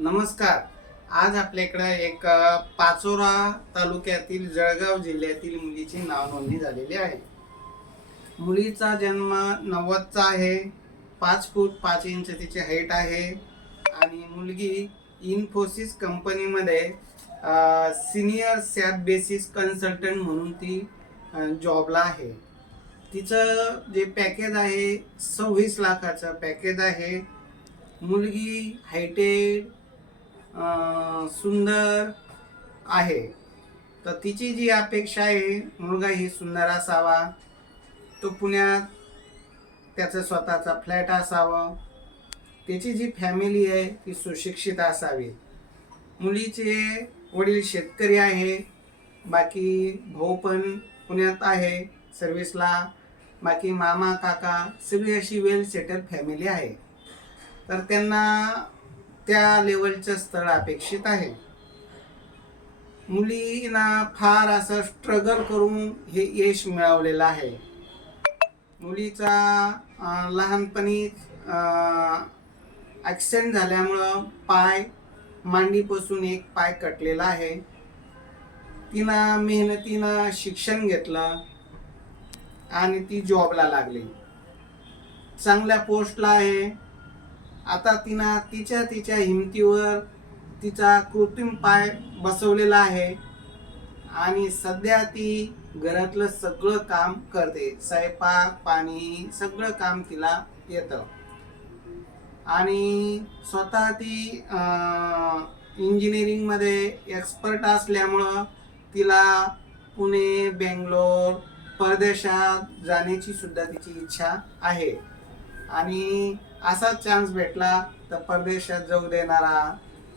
नमस्कार. आज आपल्याकडं एक पाचोरा तालुक्यातील जळगाव जिल्ह्यातील मुलीची नाव नोंदणी झालेली आहे. मुलीचा जन्म नव्वदचा आहे. पाच फूट पाच इंच तिची हाईट आहे. आणि मुलगी इन्फोसिस कंपनीमध्ये सिनियर सॅप बेसिस कन्सल्टंट म्हणून ती जॉबला आहे. तिचं जे पॅकेज आहे सव्वीस लाखाचं पॅकेज आहे. मुलगी हायटेड सुंदर आहे. तर तिची जी अपेक्षा आहे मुलगा ही सुंदर असावा. तो पुण्यात त्याचं स्वतःचा फ्लॅट असावं. त्याची जी फॅमिली आहे ती सुशिक्षित असावी. मुलीचे वडील शेतकरी आहे. बाकी भाऊ पण पुण्यात आहे. सर्विसला बाकी मामा काका सगळी अशी वेल सेटल फॅमिली आहे. तर त्यांना त्या लेवलचं स्थळ अपेक्षित आहे. मुलींना फार असं स्ट्रगल करून हे यश मिळवलेलं आहे. मुलीचा लहानपणी ॲक्सिडेंट झाल्यामुळं पाय मांडीपासून एक पाय कटलेला आहे. तिनं मेहनतीनं शिक्षण घेतलं आणि ती जॉबला लागली. चांगल्या पोस्टला आहे. आता तिनं तिच्या तिच्या हिमतीवर तिचा कृत्रिम पाय बसवलेला आहे. आणि सध्या ती घरातलं सगळं काम करते. स्वयंपाक पाणी सगळं काम तिला येतं. आणि स्वतः ती इंजिनिअरिंगमध्ये एक्सपर्ट असल्यामुळं तिला पुणे बेंगलोर परदेशात जाण्याची सुद्धा तिची इच्छा आहे. आणि असा चान्स भेटला तर परदेशात जाऊ देणारा